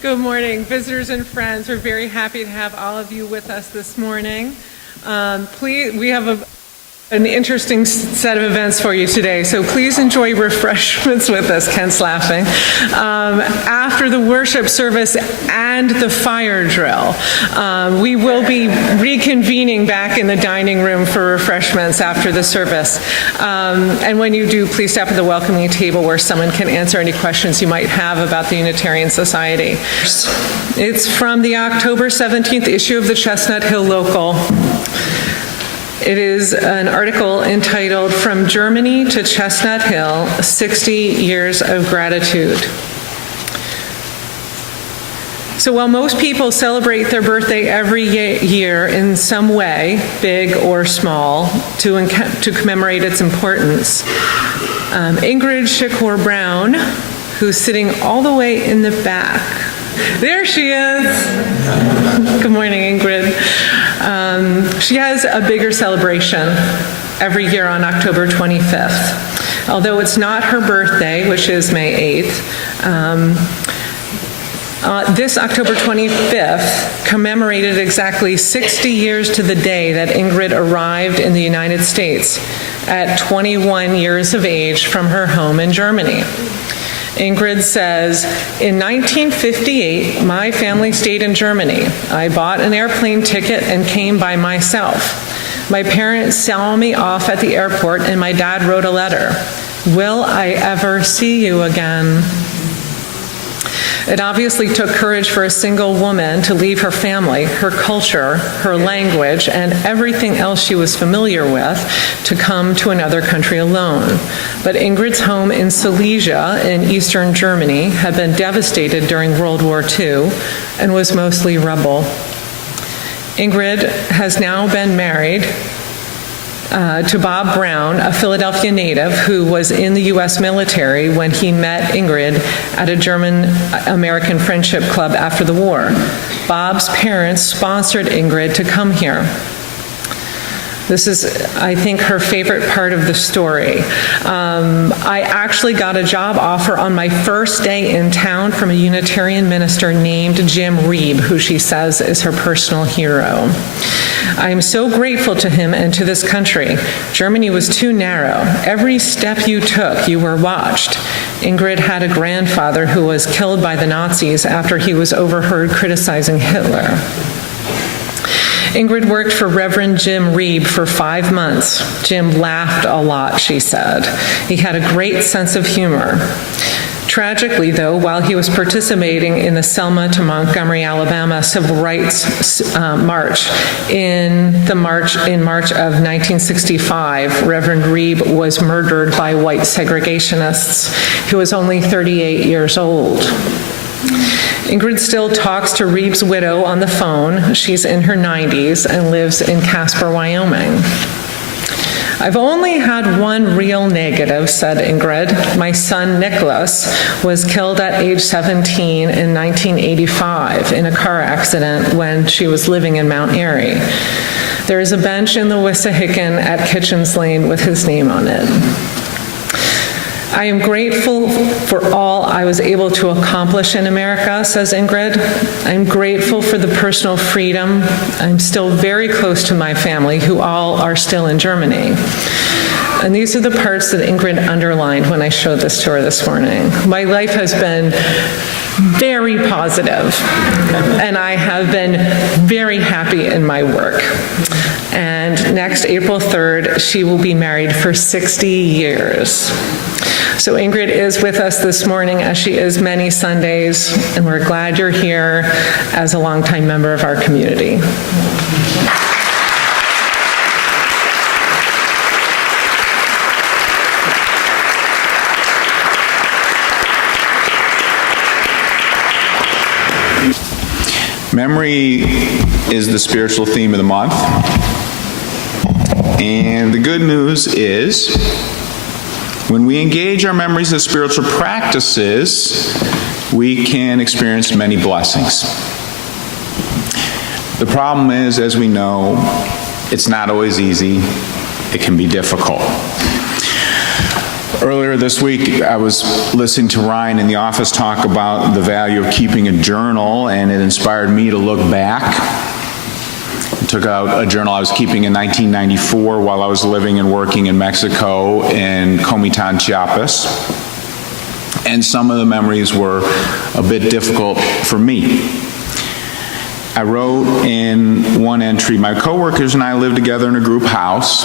Good morning, visitors and friends. We're very happy to have all of you with us this morning. We have an interesting set of events for you today, so please enjoy refreshments with us. Kent's laughing. After the worship service and the fire drill, we will be reconvening back in the dining room for refreshments after the service. And when you do, please step at the welcoming table where someone can answer any questions you might have about the Unitarian Society. It's from the October 17th issue of the Chestnut Hill Local. It is an article entitled "From Germany to Chestnut Hill, 60 Years of Gratitude." So while most people celebrate their birthday every year in some way, big or small, to commemorate its importance, Ingrid Shakur Brown, who's sitting all the way in the back, there she is. Good morning, Ingrid. She has a bigger celebration every year on October 25th. Although it's not her birthday, which is May 8th, this October 25th commemorated exactly 60 years to the day that Ingrid arrived in the United States at 21 years of age from her home in Germany. Ingrid says, "In 1958, my family stayed in Germany. I bought an airplane ticket and came by myself. My parents saw me off at the airport and my dad wrote a letter. Will I ever see you again?" It obviously took courage for a single woman to leave her family, her culture, her language, and everything else she was familiar with to come to another country alone. But Ingrid's home in Silesia in eastern Germany had been devastated during World War II and was mostly rubble. Ingrid has now been married to Bob Brown, a Philadelphia native who was in the U.S. military when he met Ingrid at a German-American friendship club after the war. Bob's parents sponsored Ingrid to come here. This is, I think, her favorite part of the story. I actually got a job offer on my first day in town from a Unitarian minister named Jim Reeb, who she says is her personal hero. I am so grateful to him and to this country. Germany was too narrow. Every step you took, you were watched. Ingrid had a grandfather who was killed by the Nazis after he was overheard criticizing Hitler. Ingrid worked for Reverend Jim Reeb for 5 months. Jim laughed a lot, she said. He had a great sense of humor. Tragically, though, while he was participating in the Selma to Montgomery, Alabama civil rights march in March of 1965, Reverend Reeb was murdered by white segregationists. He was only 38 years old. Ingrid still talks to Reeb's widow on the phone. She's in her 90s and lives in Casper, Wyoming. "I've only had one real negative," said Ingrid. "My son, Nicholas, was killed at age 17 in 1985 in a car accident when she was living in Mount Airy. There is a bench in the Wissahickon at Kitchens Lane with his name on it. I am grateful for all I was able to accomplish in America," says Ingrid. "I'm grateful for the personal freedom. I'm still very close to my family, who all are still in Germany." And these are the parts that Ingrid underlined when I showed this to her this morning. "My life has been very positive, and I have been very happy in my work. And next April 3rd, she will be married for 60 years. So Ingrid is with us this morning, as she is many Sundays, and we're glad you're here as a longtime member of our community. Memory is the spiritual theme of the month. And the good news is, when we engage our memories as spiritual practices, we can experience many blessings. The problem is, as we know, it's not always easy. It can be difficult. Earlier this week, I was listening to Ryan in the office talk about the value of keeping a journal, and it inspired me to look back. I took out a journal I was keeping in 1994 while I was living and working in Mexico in Comitán, Chiapas. And some of the memories were a bit difficult for me. I wrote in one entry, my coworkers and I live together in a group house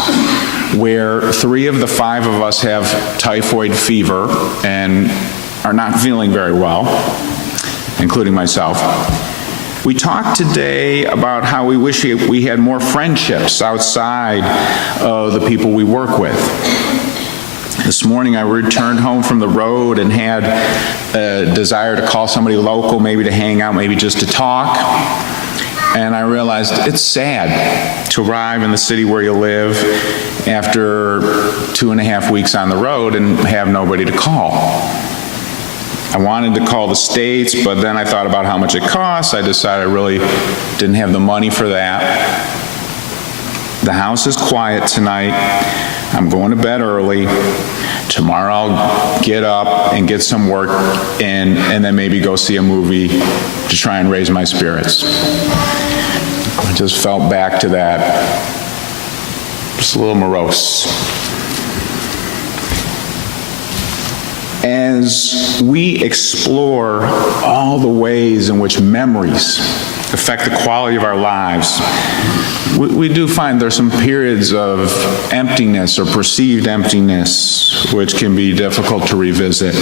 where 3 of the 5 of us have typhoid fever and are not feeling very well, including myself. We talked today about how we wish we had more friendships outside of the people we work with. This morning I returned home from the road and had a desire to call somebody local, maybe to hang out, maybe just to talk. And I realized it's sad to arrive in the city where you live after 2.5 weeks on the road and have nobody to call. I wanted to call the States, but then I thought about how much it costs. I decided I really didn't have the money for that. The house is quiet tonight. I'm going to bed early. Tomorrow I'll get up and get some work in, and then maybe go see a movie to try and raise my spirits. I just felt back to that. Just a little morose. As we explore all the ways in which memories affect the quality of our lives, we do find there's some periods of emptiness or perceived emptiness which can be difficult to revisit.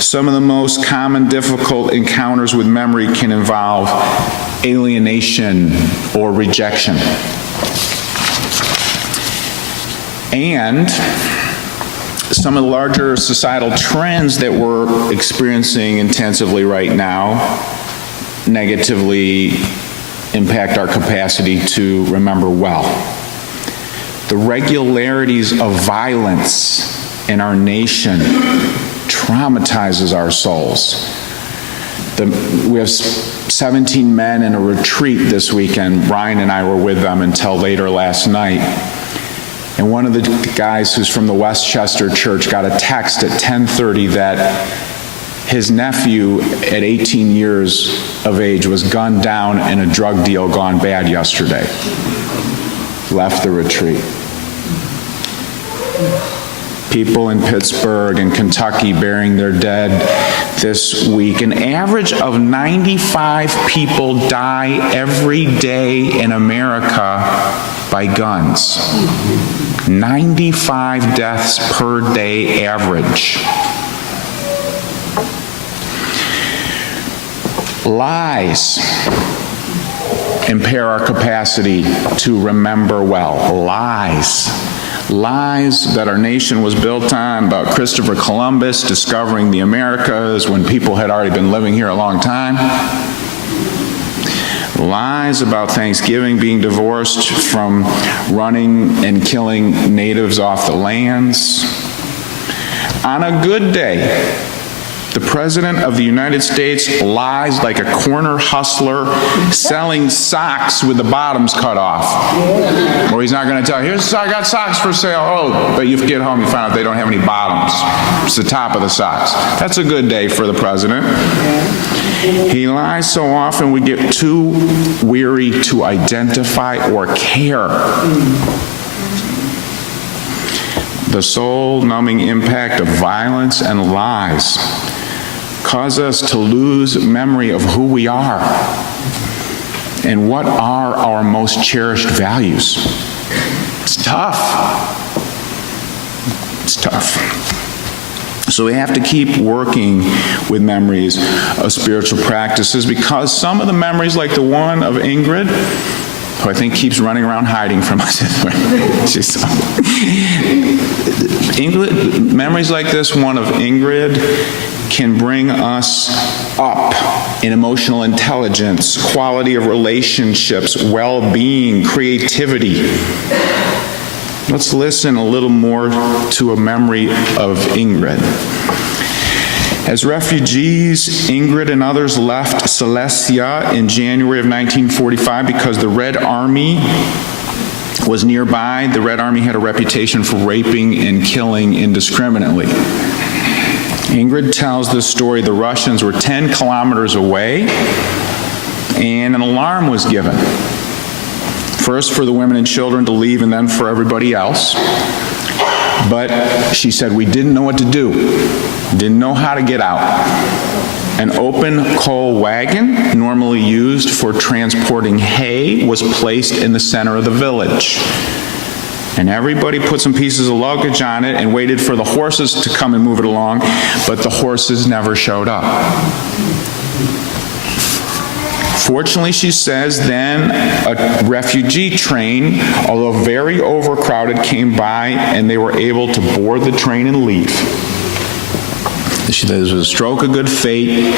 Some of the most common difficult encounters with memory can involve alienation or rejection. And some of the larger societal trends that we're experiencing intensively right now negatively impact our capacity to remember well. The regularities of violence in our nation traumatizes our souls. We have 17 men in a retreat this weekend. Brian and I were with them until later last night. And one of the guys who's from the Westchester church got a text at 10:30 that his nephew at 18 years of age was gunned down in a drug deal gone bad yesterday. Left the retreat. People in Pittsburgh and Kentucky burying their dead this week. An average of 95 people die every day in America by guns. 95 deaths per day average. Lies impair our capacity to remember well. Lies. Lies that our nation was built on about Christopher Columbus discovering the Americas when people had already been living here a long time. Lies about Thanksgiving being divorced from running and killing natives off the lands. On a good day, the President of the United States lies like a corner hustler selling socks with the bottoms cut off. Or he's not going to tell you, I got socks for sale. Oh, but you get home, you find out they don't have any bottoms. It's the top of the socks. That's a good day for the President. He lies so often we get too weary to identify or care. The soul-numbing impact of violence and lies cause us to lose memory of who we are and what are our most cherished values. It's tough. It's tough. So we have to keep working with memories of spiritual practices, because some of the memories, like the one of Ingrid, who I think keeps running around hiding from us. Memories like this one of Ingrid can bring us up in emotional intelligence, quality of relationships, well-being, creativity. Let's listen a little more to a memory of Ingrid. As refugees, Ingrid and others left Silesia in January of 1945 because the Red Army was nearby. The Red Army had a reputation for raping and killing indiscriminately. Ingrid tells this story. The Russians were 10 kilometers away, and an alarm was given. First for the women and children to leave, and then for everybody else. But she said, we didn't know what to do. Didn't know how to get out. An open coal wagon, normally used for transporting hay, was placed in the center of the village. And everybody put some pieces of luggage on it and waited for the horses to come and move it along, but the horses never showed up. Fortunately, she says, then a refugee train, although very overcrowded, came by and they were able to board the train and leave. She said it was a stroke of good fate,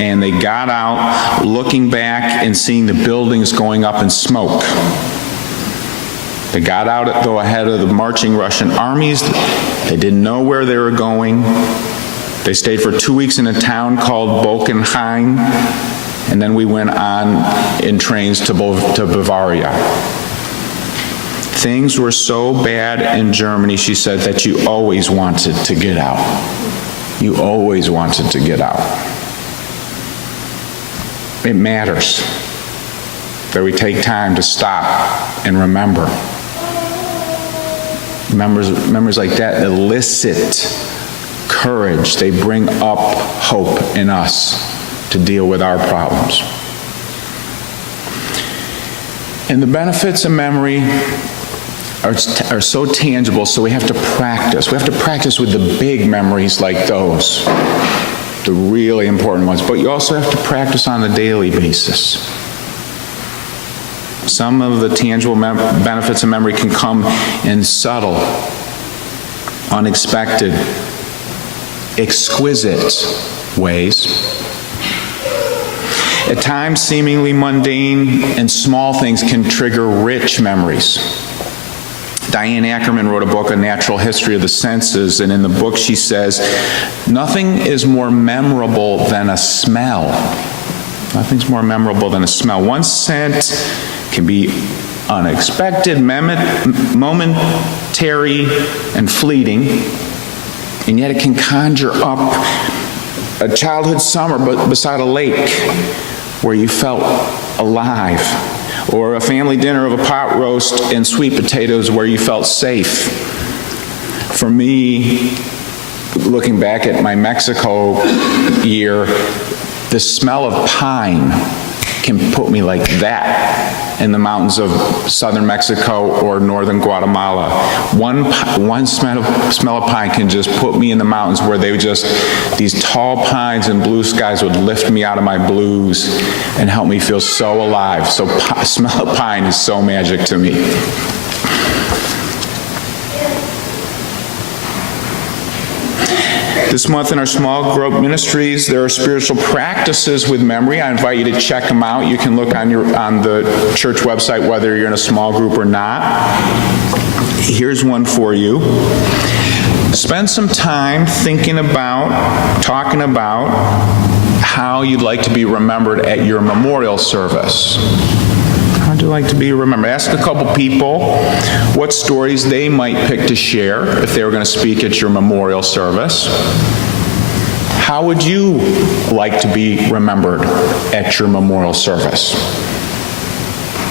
and they got out looking back and seeing the buildings going up in smoke. They got out, though, ahead of the marching Russian armies. They didn't know where they were going. They stayed for 2 weeks in a town called Bockenheim, and then we went on in trains to Bavaria. Things were so bad in Germany, she said, that you always wanted to get out. You always wanted to get out. It matters that we take time to stop and remember. Memories like that elicit courage. They bring up hope in us to deal with our problems. And the benefits of memory are so tangible, so we have to practice. We have to practice with the big memories like those, the really important ones, but you also have to practice on a daily basis. Some of the tangible benefits of memory can come in subtle, unexpected, exquisite ways. At times, seemingly mundane and small things can trigger rich memories. Diane Ackerman wrote a book, A Natural History of the Senses, and in the book she says, nothing is more memorable than a smell. Nothing's more memorable than a smell. One scent can be unexpected, momentary, and fleeting, and yet it can conjure up a childhood summer beside a lake where you felt alive, or a family dinner of a pot roast and sweet potatoes where you felt safe. For me, looking back at my Mexico year, the smell of pine can put me like that in the mountains of southern Mexico or northern Guatemala. One smell of pine can just put me in the mountains where these tall pines and blue skies would lift me out of my blues and help me feel so alive. So smell of pine is so magic to me. This month in our small group ministries, there are spiritual practices with memory. I invite you to check them out. You can look on the church website whether you're in a small group or not. Here's one for you. Spend some time talking about how you'd like to be remembered at your memorial service. How would you like to be remembered? Ask a couple people what stories they might pick to share if they were going to speak at your memorial service. How would you like to be remembered at your memorial service?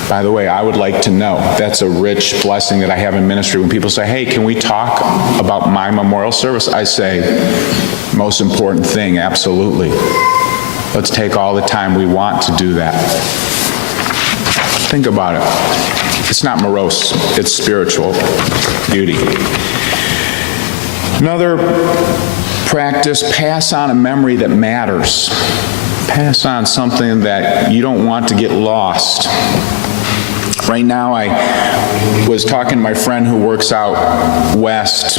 By the way, I would like to know. That's a rich blessing that I have in ministry. When people say, hey, can we talk about my memorial service? I say, most important thing, absolutely. Let's take all the time we want to do that. Think about it. It's not morose, it's spiritual beauty. Another practice, pass on a memory that matters. Pass on something that you don't want to get lost. Right now, I was talking to my friend who works out west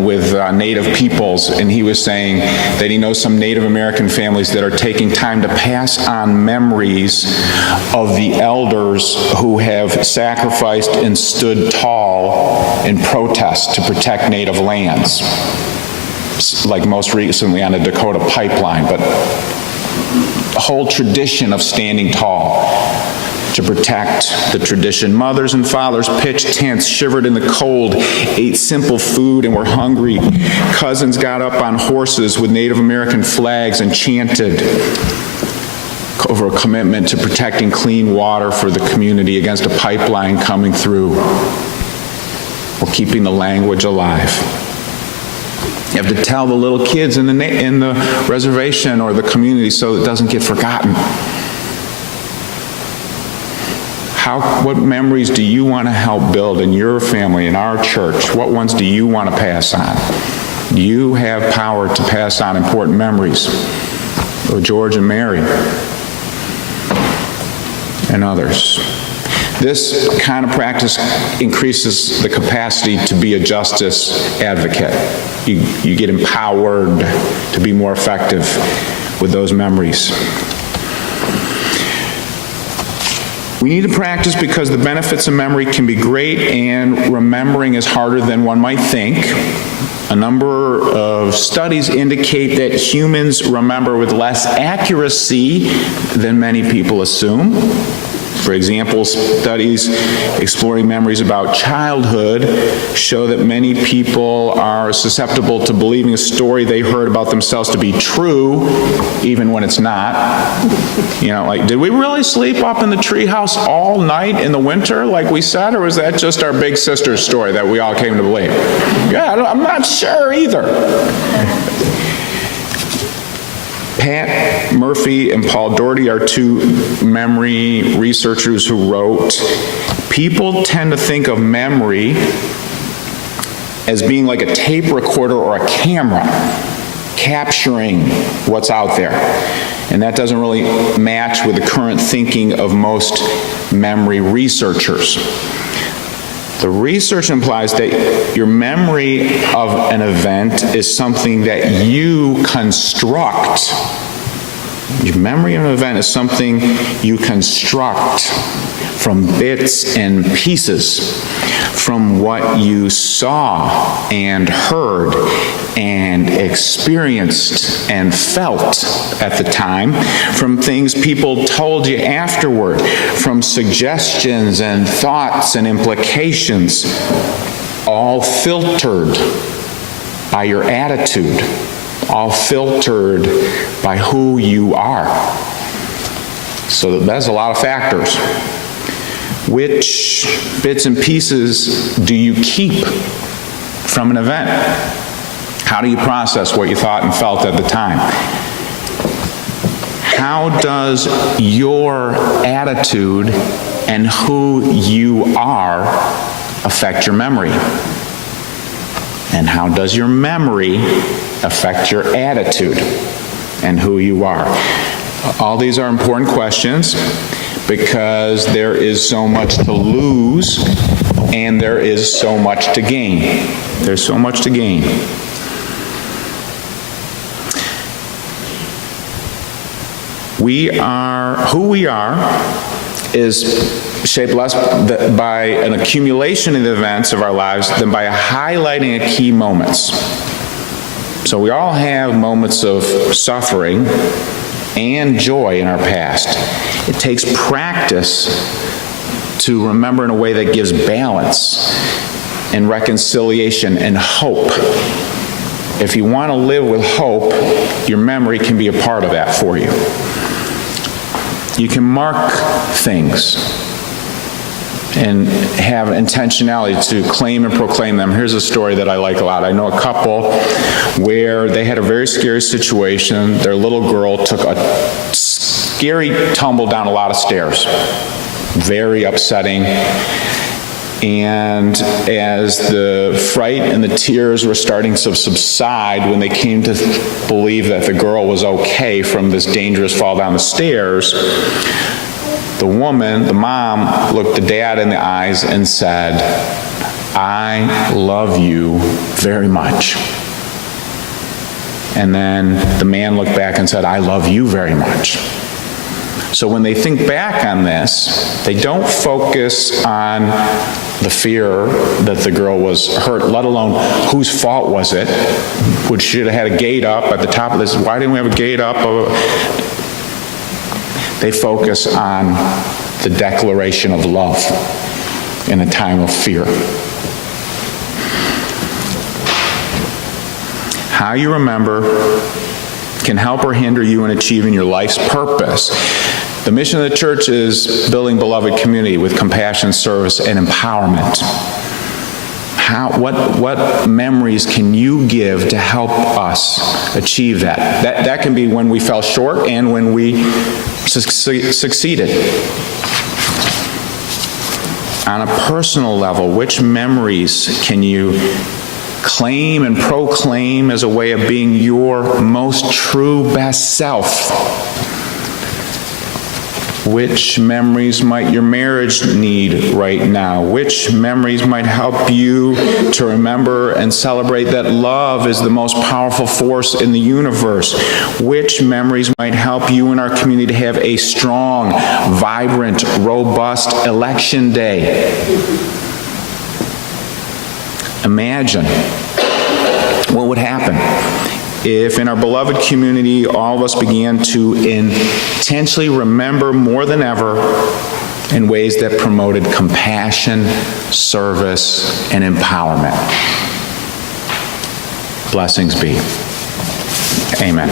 with Native peoples, and he was saying that he knows some Native American families that are taking time to pass on memories of the elders who have sacrificed and stood tall in protest to protect Native lands, like most recently on the Dakota pipeline, but a whole tradition of standing tall. to protect the tradition. Mothers and fathers pitched tents, shivered in the cold, ate simple food, and were hungry. Cousins got up on horses with Native American flags and chanted over a commitment to protecting clean water for the community against a pipeline coming through, or keeping the language alive. You have to tell the little kids in the reservation or the community so it doesn't get forgotten. What memories do you want to help build in your family, in our church? What ones do you want to pass on? You have power to pass on important memories. George and Mary and others. This kind of practice increases the capacity to be a justice advocate. You get empowered to be more effective with those memories. We need to practice because the benefits of memory can be great, and remembering is harder than one might think. A number of studies indicate that humans remember with less accuracy than many people assume. For example, studies exploring memories about childhood show that many people are susceptible to believing a story they heard about themselves to be true, even when it's not. You know, like, did we really sleep up in the treehouse all night in the winter, like we said, or was that just our big sister's story that we all came to believe? Yeah, I'm not sure either. Pat Murphy and Paul Doherty are two memory researchers who wrote, people tend to think of memory as being like a tape recorder or a camera, capturing what's out there. And that doesn't really match with the current thinking of most memory researchers. The research implies that your memory of an event is something that you construct. Your memory of an event is something you construct from bits and pieces, from what you saw and heard and experienced and felt at the time, from things people told you afterward, from suggestions and thoughts and implications, all filtered by your attitude, all filtered by who you are. So that's a lot of factors. Which bits and pieces do you keep from an event? How do you process what you thought and felt at the time? How does your attitude and who you are affect your memory? And how does your memory affect your attitude and who you are? All these are important questions because there is so much to lose and there is so much to gain. There's so much to gain. Who we are is shaped less by an accumulation of the events of our lives than by highlighting a key moments. So we all have moments of suffering and joy in our past. It takes practice to remember in a way that gives balance and reconciliation and hope. If you want to live with hope, your memory can be a part of that for you. You can mark things and have intentionality to claim and proclaim them. Here's a story that I like a lot. I know a couple where they had a very scary situation. Their little girl took a scary tumble down a lot of stairs. Very upsetting. And as the fright and the tears were starting to subside, when they came to believe that the girl was okay from this dangerous fall down the stairs, the mom, looked the dad in the eyes and said, "I love you very much." And then the man looked back and said, "I love you very much." So when they think back on this, they don't focus on the fear that the girl was hurt, let alone whose fault was it, which should have had a gate up at the top of this. Why didn't we have a gate up? They focus on the declaration of love in a time of fear. How you remember can help or hinder you in achieving your life's purpose. The mission of the church is building beloved community with compassion, service, and empowerment. What memories can you give to help us achieve that? That can be when we fell short and when we succeeded. On a personal level, which memories can you claim and proclaim as a way of being your most true best self? Which memories might your marriage need right now? Which memories might help you to remember and celebrate that love is the most powerful force in the universe? Which memories might help you and our community to have a strong, vibrant, robust election day? Imagine what would happen if in our beloved community all of us began to intentionally remember more than ever in ways that promoted compassion, service, and empowerment. Blessings be. Amen.